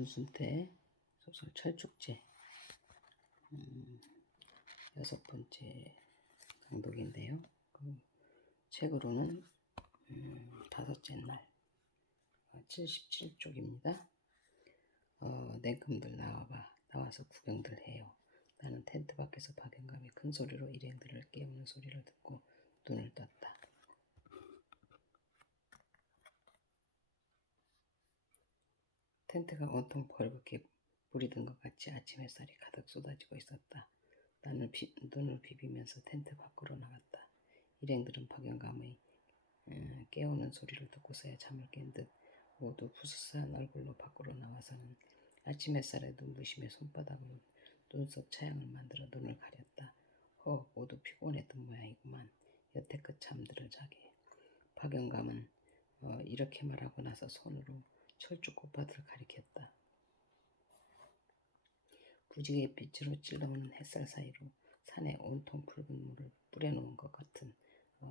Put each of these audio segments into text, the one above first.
문순태 소설 철쭉제 6번째 강독인데요. 그 책으로는 5째 날 77쪽입니다. 냉금들 나와서 구경들 해요. 나는 텐트 밖에서 박영감이 큰 소리로 일행들을 깨우는 소리를 듣고 눈을 떴다. 텐트가 온통 벌겋게 불이 든 것 같이 아침 햇살이 가득 쏟아지고 있었다. 나는 눈을 비비면서 텐트 밖으로 나갔다. 일행들은 박영감의 깨우는 소리를 듣고서야 잠을 깬 듯 모두 부스스한 얼굴로 밖으로 나와서는 아침 햇살에 눈부심에 손바닥으로 눈썹 차양을 만들어 눈을 가렸다. 모두 피곤했던 모양이구만. 여태껏 잠들을 자게. 박영감은 이렇게 말하고 나서 손으로 철쭉 꽃밭을 가리켰다. 부지개 빛으로 찔러오는 햇살 사이로 산에 온통 붉은 물을 뿌려놓은 것 같은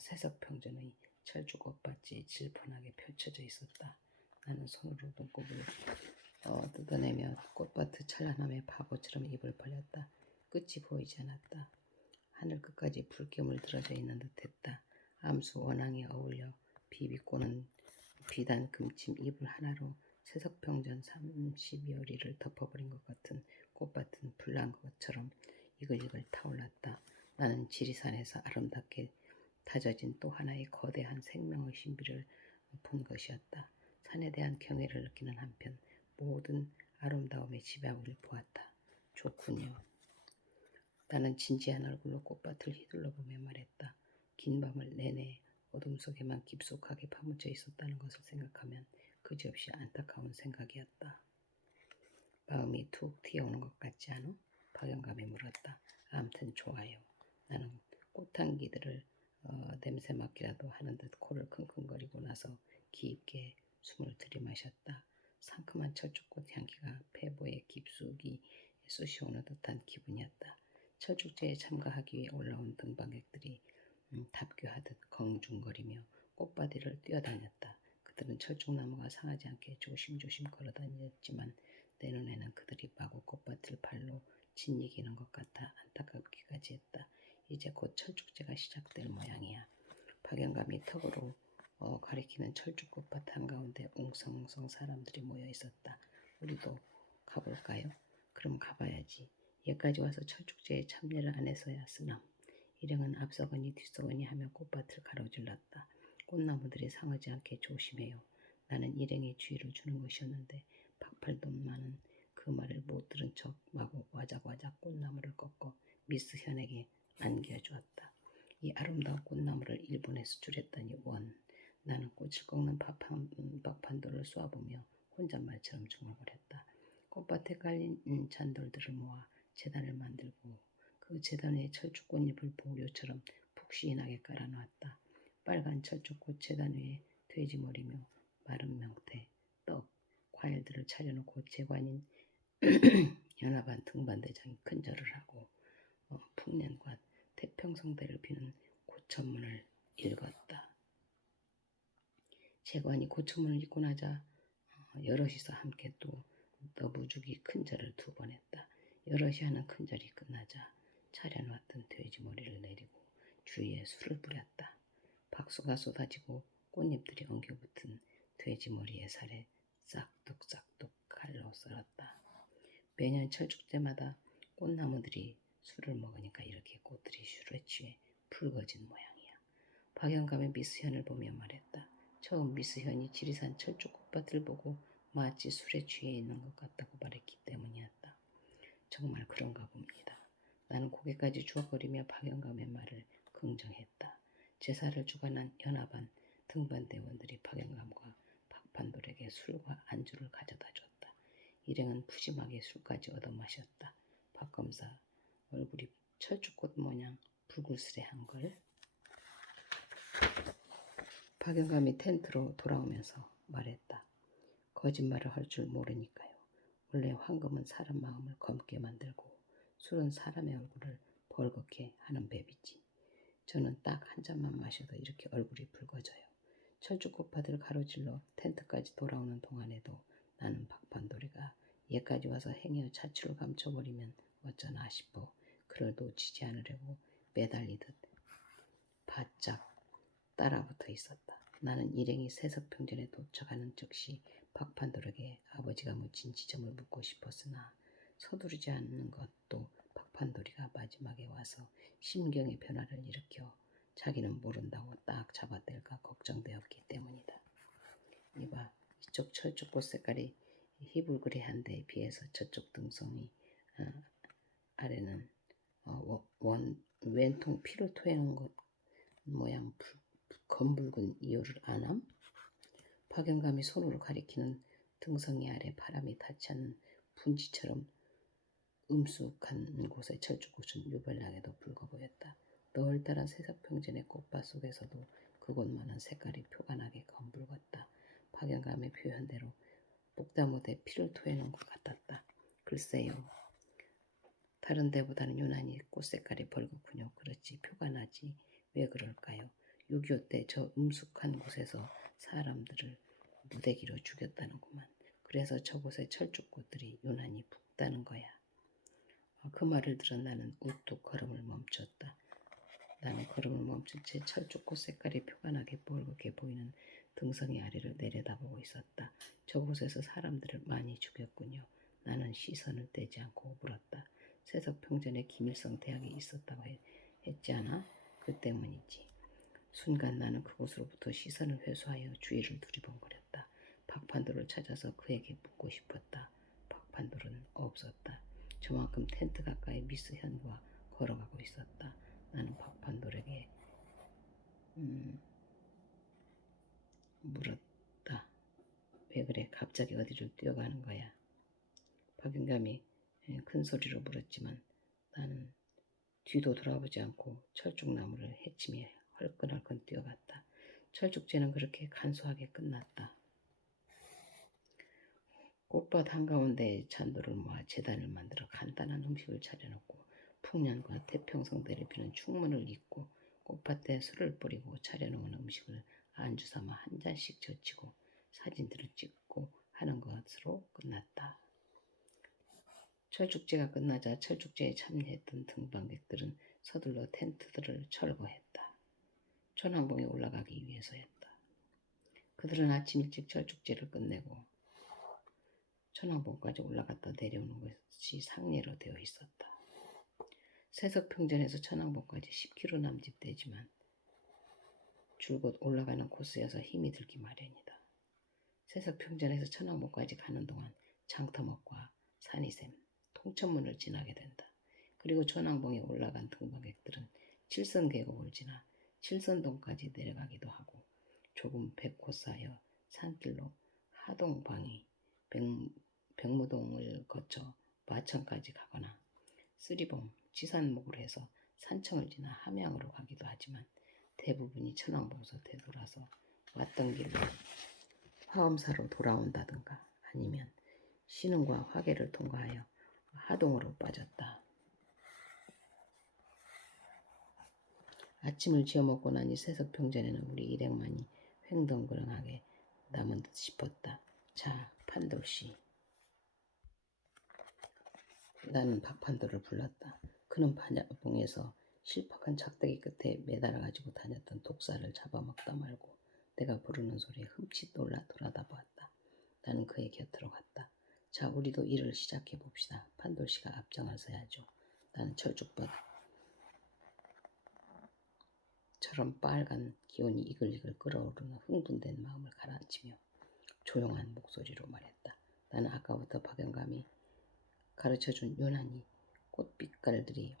세석평전의 철쭉 꽃밭이 질펀하게 펼쳐져 있었다. 나는 손으로 눈곱을 뜯어내며 꽃밭의 찬란함에 바보처럼 입을 벌렸다. 끝이 보이지 않았다. 하늘 끝까지 불기물 들어져 있는 듯했다. 암수 원앙에 어울려 비비꼬는 비단 금침 잎을 하나로 세석평전 30여 리를 덮어버린 것 같은 꽃밭은 불난 것처럼 이글이글 타올랐다. 나는 지리산에서 아름답게 다져진 또 하나의 거대한 생명의 신비를 본 것이었다. 산에 대한 경애를 느끼는 한편 모든 아름다움의 집약을 보았다. 좋군요. 나는 진지한 얼굴로 꽃밭을 휘둘러보며 말했다. 긴 밤을 내내 어둠 속에만 깊숙하게 파묻혀 있었다는 것을 생각하면 그지없이 안타까운 생각이었다. 마음이 툭 튀어오는 것 같지 않아? 박영감이 물었다. 아무튼 좋아요. 나는 꽃향기들을 냄새 맡기라도 하는 듯 코를 킁킁거리고 나서 깊게 숨을 들이마셨다. 상큼한 철쭉꽃 향기가 폐보에 깊숙이 쑤시오는 듯한 기분이었다. 철쭉제에 참가하기 위해 올라온 등반객들이 답교하듯 껑중거리며 꽃바디를 뛰어다녔다. 그들은 철쭉나무가 상하지 않게 조심조심 걸어다녔지만 내 눈에는 그들이 마구 꽃밭을 발로 짓이기는 것 같아 안타깝기까지 했다. 이제 곧 철쭉제가 시작될 모양이야. 박영감이 턱으로 가리키는 철쭉꽃밭 한가운데 웅성웅성 사람들이 모여 있었다. 우리도 가볼까요? 그럼 가봐야지. 얘까지 와서 철쭉제에 참여를 안 해서야 쓰나. 일행은 앞서거니 뒤서거니 하며 꽃밭을 가로질렀다. 꽃나무들이 상하지 않게 조심해요. 나는 일행의 주의를 주는 것이었는데 박팔돈만은 그 말을 못 들은 척 마구 와작와작 꽃나무를 꺾어 미스 현에게 안겨주었다. 이 아름다운 꽃나무를 일본에 수출했다니 원. 나는 꽃을 꺾는 박판돌을 쏘아보며 혼잣말처럼 중얼거렸다. 꽃밭에 깔린 잔돌들을 모아 재단을 만들고 그 재단 위에 철쭉꽃잎을 보료처럼 푹신하게 깔아놓았다. 빨간 철쭉꽃 재단 위에 돼지머리며 마른 명태, 떡, 과일들을 차려놓고 제관인 연합한 등반대장이 큰절을 하고 풍년과 태평성대를 비는 고천문을 읽었다. 제관이 고천문을 읽고 나자 여럿이서 함께 또 너부죽이 큰절을 2번 했다. 여럿이 하는 큰절이 끝나자 차려놓았던 돼지머리를 내리고 주위에 술을 뿌렸다. 박수가 쏟아지고 꽃잎들이 엉겨붙은 돼지머리의 살에 싹둑싹둑 칼로 썰었다. 매년 철쭉제마다 꽃나무들이 술을 먹으니까 이렇게 꽃들이 술에 취해 붉어진 모양이야. 박영감의 미스현을 보며 말했다. 처음 미스현이 지리산 철쭉꽃밭을 보고 마치 술에 취해 있는 것 같다고 말했기 때문이었다. 정말 그런가 봅니다. 나는 고개까지 주걱거리며 박영감의 말을 긍정했다. 제사를 주관한 연합한 등반대원들이 박영감과 박판돌에게 술과 안주를 가져다 줬다. 일행은 푸짐하게 술까지 얻어 마셨다. 박검사 얼굴이 철쭉꽃 모양 불굴스레한걸. 박영감이 텐트로 돌아오면서 말했다. 거짓말을 할 줄 모르니까요. 원래 황금은 사람 마음을 검게 만들고 술은 사람의 얼굴을 벌겋게 하는 법이지. 저는 딱 한 잔만 마셔도 이렇게 얼굴이 붉어져요. 철쭉꽃밭을 가로질러 텐트까지 돌아오는 동안에도 나는 박판돌이가 와서 행여 자취를 감춰버리면 어쩌나 싶어 그를 놓치지 않으려고 매달리듯 바짝 따라붙어 있었다. 나는 일행이 세석평전에 도착하는 즉시 박판돌에게 아버지가 묻힌 지점을 묻고 싶었으나 서두르지 않는 것도 박판돌이가 마지막에 와서 심경의 변화를 일으켜 자기는 모른다고 딱 잡아댈까 걱정되었기 때문이다. 이봐, 이쪽 철쭉 꽃 색깔이 희불그레한데 비해서 저쪽 등성이 아래는 왼통 피를 토해놓은 것 모양 검붉은 이유를 아남? 박영감이 손으로 가리키는 등성이 아래 바람이 닿지 않는 분지처럼 음숙한 곳의 철쭉꽃은 유별나게도 붉어 보였다. 너울다란 세석평전의 꽃밭 속에서도 그곳만한 색깔이 표관하게 검붉었다. 박영감의 표현대로 목다못에 피를 토해놓은 것 같았다. 글쎄요. 다른 데보다는 유난히 꽃 색깔이 벌겋군요. 그렇지 표관하지 왜 그럴까요? 6.25 때 저 음숙한 곳에서 사람들을 무대기로 죽였다는구만. 그래서 저곳의 철쭉꽃들이 유난히 붉다는 거야. 그 말을 들어 나는 우뚝 걸음을 멈췄다. 나는 걸음을 멈춘 채 철쭉꽃 색깔이 표관하게 뻘겋게 보이는 등성이 아래를 내려다보고 있었다. 저곳에서 사람들을 많이 죽였군요. 나는 시선을 떼지 않고 물었다. 세석평전에 김일성 대학이 있었다고 했지 않아? 그 때문이지. 순간 나는 그곳으로부터 시선을 회수하여 주위를 두리번거렸다. 박판도를 찾아서 그에게 묻고 싶었다. 박판도는 없었다. 저만큼 텐트 가까이 미스 현과 걸어가고 있었다. 나는 박판도에게 물었다. 왜 그래? 갑자기 어디를 뛰어가는 거야? 박영감이 큰 소리로 물었지만 나는 뒤도 돌아보지 않고 철쭉나무를 헤치며 헐끈헐끈 뛰어갔다. 철쭉제는 그렇게 간소하게 끝났다. 꽃밭 한가운데 잔도를 모아 제단을 만들어 간단한 음식을 차려놓고 풍년과 태평성대를 비는 충문을 잇고 꽃밭에 술을 뿌리고 차려놓은 음식을 안주 삼아 한 잔씩 젖히고 사진들을 찍고 하는 것으로 끝났다. 철쭉제가 끝나자 철쭉제에 참여했던 등반객들은 서둘러 텐트들을 철거했다. 천왕봉에 올라가기 위해서였다. 그들은 아침 일찍 철쭉제를 끝내고 천왕봉까지 올라갔다 내려오는 것이 상례로 되어 있었다. 세석평전에서 천왕봉까지 10km 남짓되지만 줄곧 올라가는 코스여서 힘이 들기 마련이다. 세석평전에서 천왕봉까지 가는 동안 장터목과 산이샘, 통천문을 지나게 된다. 그리고 천왕봉에 올라간 등반객들은 칠선 계곡을 지나 칠선동까지 내려가기도 하고 조금 배코 쌓여 산길로 하동방이 백무동을 거쳐 마천까지 가거나 쓰리봉, 지산목으로 해서 산청을 지나 함양으로 가기도 하지만 대부분이 천왕봉에서 되돌아서 왔던 길로 화엄사로 돌아온다든가 아니면 신흥과 화계를 통과하여 하동으로 빠졌다. 아침을 지어먹고 나니 세석평전에는 우리 일행만이 횡덩그렁하게 남은 듯 싶었다. 자, 판돌씨. 나는 박판돌을 불렀다. 그는 반야봉에서 실팍한 작대기 끝에 매달아가지고 다녔던 독사를 잡아먹다 말고 내가 부르는 소리에 흠칫 놀라 돌아다보았다. 나는 그의 곁으로 갔다. 자, 우리도 일을 시작해 봅시다. 판돌씨가 앞장을 서야죠. 나는 철쭉밭 처럼 빨간 기운이 이글이글 끓어오르는 흥분된 마음을 가라앉히며 조용한 목소리로 말했다. 나는 아까부터 박영감이 가르쳐준 유난히 꽃빛깔들이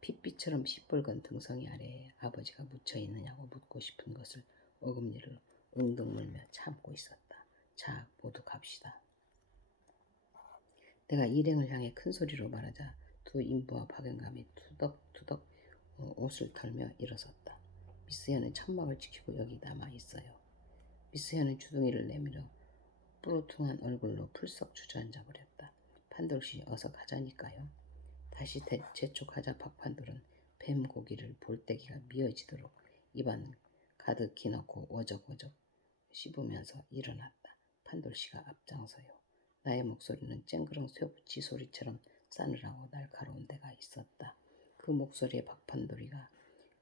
핏빛처럼 시뻘건 등성이 아래에 아버지가 묻혀있느냐고 묻고 싶은 것을 어금니를 웅덩 물며 참고 있었다. 자, 모두 갑시다. 내가 일행을 향해 큰 소리로 말하자 두 인부와 박영감이 투덕투덕 옷을 털며 일어섰다. 미스현은 천막을 지키고 여기 남아있어요. 미스현은 주둥이를 내밀어 뿌르퉁한 얼굴로 풀썩 주저앉아 버렸다. 판돌씨 어서 가자니까요. 다시 재촉하자 박판돌은 뱀고기를 볼때기가 미어지도록 입안 가득히 넣고 어적어적 씹으면서 일어났다. 판돌씨가 앞장서요. 나의 목소리는 쨍그랑 쇠붙이 소리처럼 싸늘하고 날카로운 데가 있었다. 그 목소리에 박판돌이가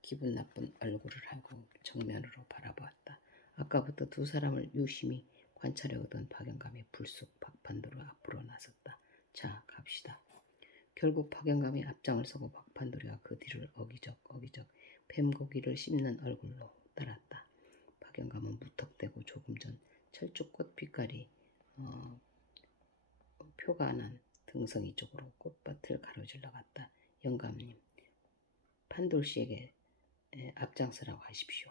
기분 나쁜 얼굴을 하고 정면으로 바라보았다. 아까부터 두 사람을 유심히 관찰해오던 박영감이 불쑥 박판돌이 앞으로 나섰다. 자, 갑시다. 결국 박영감이 앞장을 서고 박판돌이가 그 뒤를 어기적 뱀고기를 씹는 얼굴로 따랐다. 박영감은 무턱대고 조금 전 철쭉꽃 빛깔이 표가 난 등성이 쪽으로 꽃밭을 가로질러 갔다. 영감님, 판돌씨에게 앞장서라고 하십시오.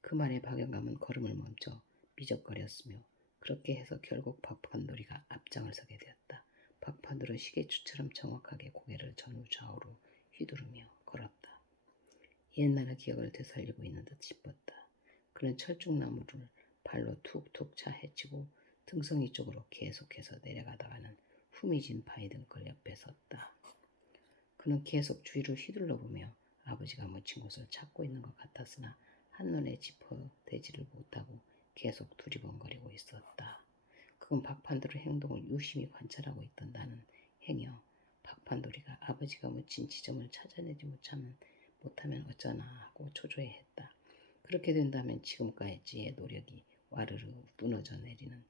그 말에 박영감은 걸음을 멈춰 미적거렸으며 그렇게 해서 결국 박판돌이가 앞장을 서게 되었다. 박판돌은 시계추처럼 정확하게 고개를 전후 좌우로 휘두르며 걸었다. 옛날의 기억을 되살리고 있는 듯 싶었다. 그는 철쭉나무를 발로 툭툭 차 헤치고 등성이 쪽으로 계속해서 내려가다가는 후미진 바위등굴 옆에 섰다. 그는 계속 주위를 휘둘러보며 아버지가 묻힌 곳을 찾고 있는 것 같았으나 한눈에 짚어대지를 못하고 계속 두리번거리고 있었다. 그건 박판돌의 행동을 유심히 관찰하고 있던 나는 행여 박판돌이가 아버지가 묻힌 지점을 찾아내지 못하면 어쩌나 하고 초조해했다. 그렇게 된다면 지금까지의 노력이 와르르 무너져 내리는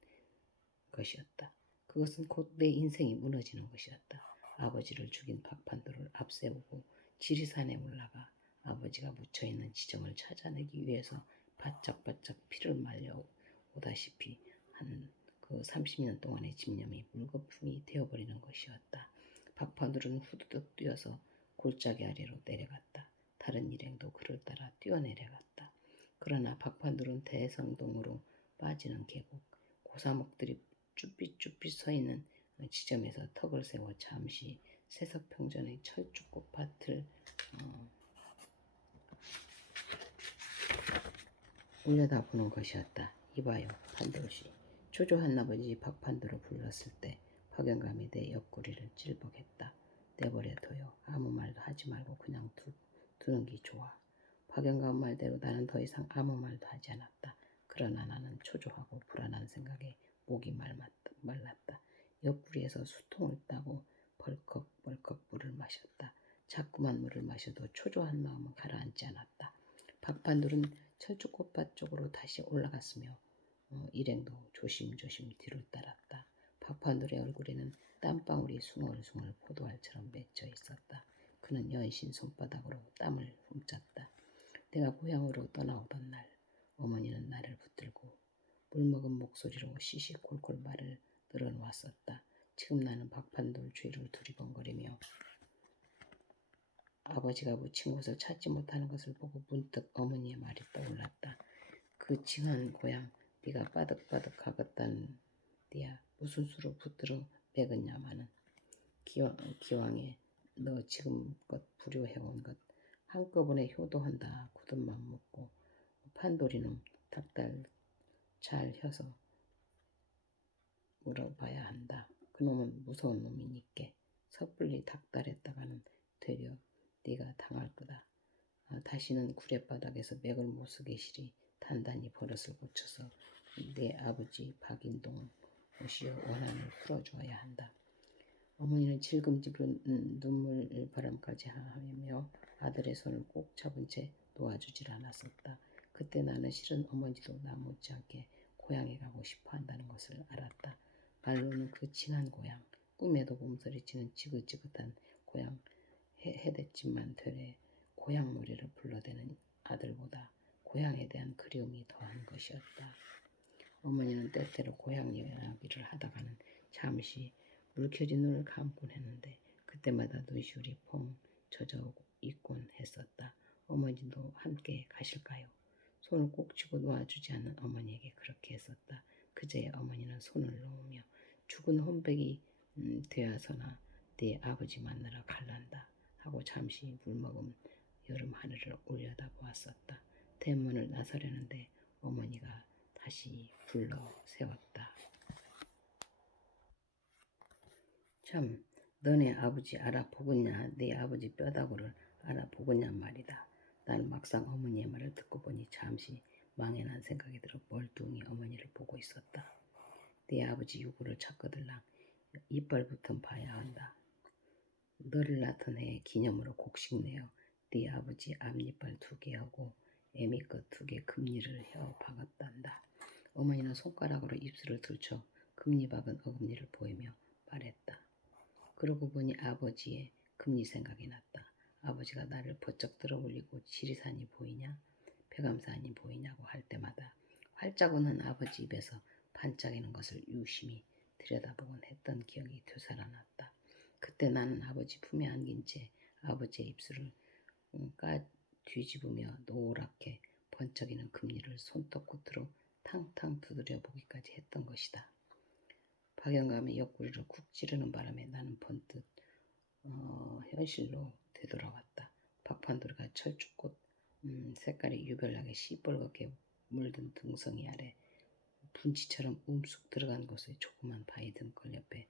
것이었다. 그것은 곧 내 인생이 무너지는 것이었다. 아버지를 죽인 박판돌을 앞세우고 지리산에 올라가 아버지가 묻혀있는 지점을 찾아내기 위해서 바짝바짝 피를 말려오다시피 한 그 30년 동안의 집념이 물거품이 되어버리는 것이었다. 박판돌은 후두둑 뛰어서 골짜기 아래로 내려갔다. 다른 일행도 그를 따라 뛰어내려갔다. 그러나 박판돌은 대성동으로 빠지는 계곡, 고사목들이 쭈삣쭈삣 서있는 지점에서 턱을 세워 잠시 세석평전의 철쭉꽃밭을 올려다보는 것이었다. 이봐요, 판돌씨. 초조한 아버지 박판돌을 불렀을 때 박영감이 내 옆구리를 찔벅했다. 내버려둬요. 아무 말도 하지 말고 그냥 두는 게 좋아. 박영감 말대로 나는 더 이상 아무 말도 하지 않았다. 그러나 나는 초조하고 불안한 생각에 목이 말랐다. 옆구리에서 수통을 따고 벌컥벌컥 물을 마셨다. 자꾸만 물을 마셔도 초조한 마음은 가라앉지 않았다. 박판돌은 철쭉꽃밭 쪽으로 다시 올라갔으며 일행도 조심조심 뒤를 따랐다. 박판돌의 얼굴에는 땀방울이 숭얼숭얼 포도알처럼 맺혀 있었다. 그는 연신 손바닥으로 땀을 훔쳤다. 내가 고향으로 떠나오던 날 어머니는 나를 붙들고 물먹은 목소리로 시시콜콜 말을 늘어놓았었다. 지금 나는 박판돌 주위를 두리번거리며 아버지가 묻힌 곳을 찾지 못하는 것을 보고 문득 어머니의 말이 떠올랐다. 그 징한 고향 네가 빠득빠득하겠다는 네야 무슨 수로 붙들어 매겠냐마는 기왕에 너 지금껏 부려해온 것 한꺼번에 효도한다 굳은맘 먹고 판돌이놈 닭달 잘 혀서 물어봐야 한다. 그놈은 무서운 놈이니께 섣불리 닭달했다가는 되려 네가 당할 거다. 다시는 구례바닥에서 맥을 못 쓰게 시리 단단히 버릇을 고쳐서 내 아버지 박인동 오시어 원한을 풀어주어야 한다. 어머니는 질금질금 눈물 바람까지 하며 아들의 손을 꼭 잡은 채 놓아주질 않았었다. 그때 나는 실은 어머니도 나 못지않게 고향에 가고 싶어 한다는 것을 알았다. 말로는 그 징한 고향, 꿈에도 몸서리치는 지긋지긋한 고향 해댔지만 되레 고향 노래를 불러대는 아들보다 고향에 대한 그리움이 더한 것이었다. 어머니는 때때로 고향 이야기를 하다가는 잠시 물켜진 눈을 감곤 했는데 그때마다 눈시울이 펑 젖어 있곤 했었다. 어머니도 함께 가실까요? 손을 꼭 쥐고 놓아주지 않는 어머니에게 그렇게 했었다. 그제야 어머니는 손을 놓으며 죽은 혼백이 되어서나 네 아버지 만나러 갈란다 하고 잠시 물먹은 여름 하늘을 올려다보았었다. 대문을 나서려는데 어머니가 다시 불러 세웠다. 참, 너네 아버지 알아보겠냐? 네 아버지 뼈다구를 알아보겠냐 말이다. 나는 막상 어머니의 말을 듣고 보니 잠시 망연한 생각이 들어 멀뚱히 어머니를 보고 있었다. 네 아버지 유고를 찾거들랑 이빨부터 봐야 한다. 너를 낳던 해의 기념으로 곡식 내어 네 아버지 앞니빨 2개하고 애미끝 2개 금리를 헤어 박았단다. 어머니는 손가락으로 입술을 들쳐 금리 박은 어금니를 보이며 말했다. 그러고 보니 아버지의 금리 생각이 났다. 아버지가 나를 번쩍 들어올리고 지리산이 보이냐 백암산이 보이냐고 할 때마다 활짝 웃는 아버지 입에서 반짝이는 것을 유심히 들여다보곤 했던 기억이 되살아났다. 그때 나는 아버지 품에 안긴 채 아버지의 입술을 뒤집으며 노랗게 번쩍이는 금리를 손톱 끝으로 탕탕 두드려 보기까지 했던 것이다. 박영감의 옆구리를 쿡 찌르는 바람에 나는 번뜩 현실로 되돌아왔다. 박판돌이가 철쭉꽃 색깔이 유별나게 시뻘겋게 물든 등성이 아래 분지처럼 움쑥 들어간 곳의 조그만 바위 등골 옆에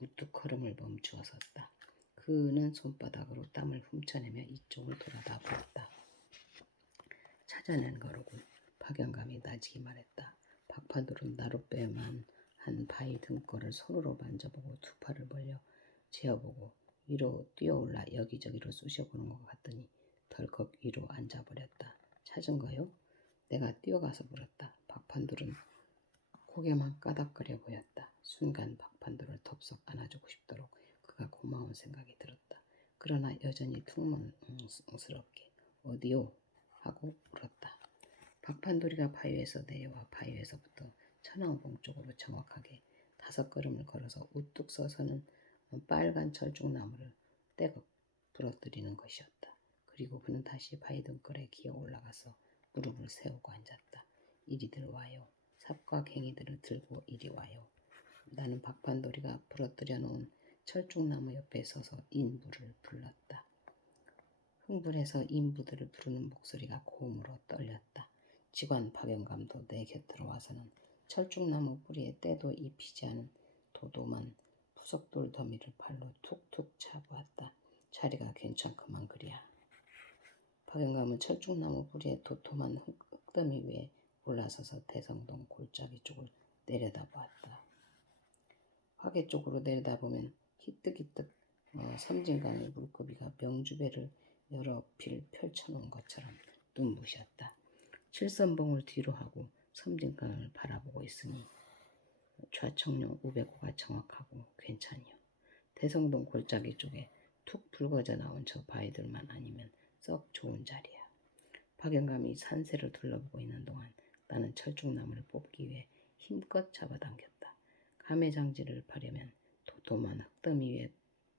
우뚝 걸음을 멈추어 섰다. 그는 손바닥으로 땀을 훔쳐내며 이쪽을 돌아다 보았다. 찾아낸 거로군. 박영감이 나지기 말했다. 박판돌은 나룻배만 한 바위 등골을 손으로 만져보고 두 팔을 벌려 재어보고 위로 뛰어올라 여기저기로 쑤셔보는 것 같더니 덜컥 위로 앉아버렸다. 찾은 거요? 내가 뛰어가서 물었다. 박판돌은 고개만 까닥거려 보였다. 순간 박판돌을 덥석 안아주고 싶도록 그가 고마운 생각이 들었다. 그러나 여전히 퉁명스럽게 어디요? 하고 물었다. 박판돌이가 바위에서 내려와 바위에서부터 천왕봉 쪽으로 정확하게 5걸음을 걸어서 우뚝 서서는 빨간 철쭉나무를 떼걱 부러뜨리는 것이었다. 그리고 그는 다시 바위 등골에 기어 올라가서 무릎을 세우고 앉았다. 이리들 와요. 삽과 갱이들을 들고 이리 와요. 나는 박판돌이가 부러뜨려 놓은 철쭉나무 옆에 서서 인부를 불렀다. 흥분해서 인부들을 부르는 목소리가 고음으로 떨렸다. 직원 박영감도 내 곁으로 와서는 철쭉나무 뿌리에 때도 입히지 않은 도도만 푸석돌 더미를 발로 툭툭 차보았다. 자리가 괜찮구만 그랴. 박영감은 철쭉나무 뿌리에 도톰한 흙더미 위에 올라서서 대성동 골짜기 쪽을 내려다보았다. 화계 쪽으로 내려다보면 희뜩희뜩 섬진강의 물고기가 명주배를 여러 필 펼쳐놓은 것처럼 눈부셨다. 칠선봉을 뒤로 하고 섬진강을 바라보고 있으니 좌청룡 우백호가 정확하고 괜찮요. 대성동 골짜기 쪽에 툭 붉어져 나온 저 바위들만 아니면 썩 좋은 자리야. 박영감이 산세를 둘러보고 있는 동안 나는 철쭉나무를 뽑기 위해 힘껏 잡아당겼다. 가매장지를 파려면 도톰한 흙더미 위에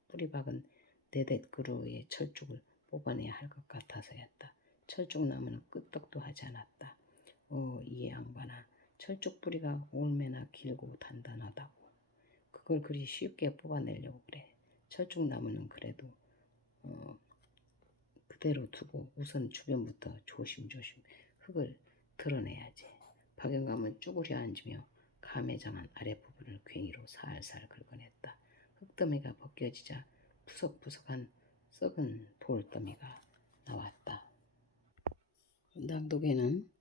뿌리박은 네댓 그루의 철쭉을 뽑아내야 할 것 같아서였다. 철쭉나무는 끄떡도 하지 않았다. 이 양반아, 철쭉 뿌리가 얼마나 길고 단단하다고. 그걸 그리 쉽게 뽑아내려고 그래. 철쭉나무는 그래도 그대로 두고 우선 주변부터 조심조심 흙을 드러내야지. 박영감은 쭈그려 앉으며 가매장한 아랫부분을 괭이로 살살 긁어냈다. 흙더미가 벗겨지자 푸석푸석한 썩은 돌더미가 나왔다. 낭독에는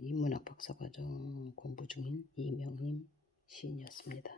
인문학 박사과정 공부 중인 이명림 시인이었습니다.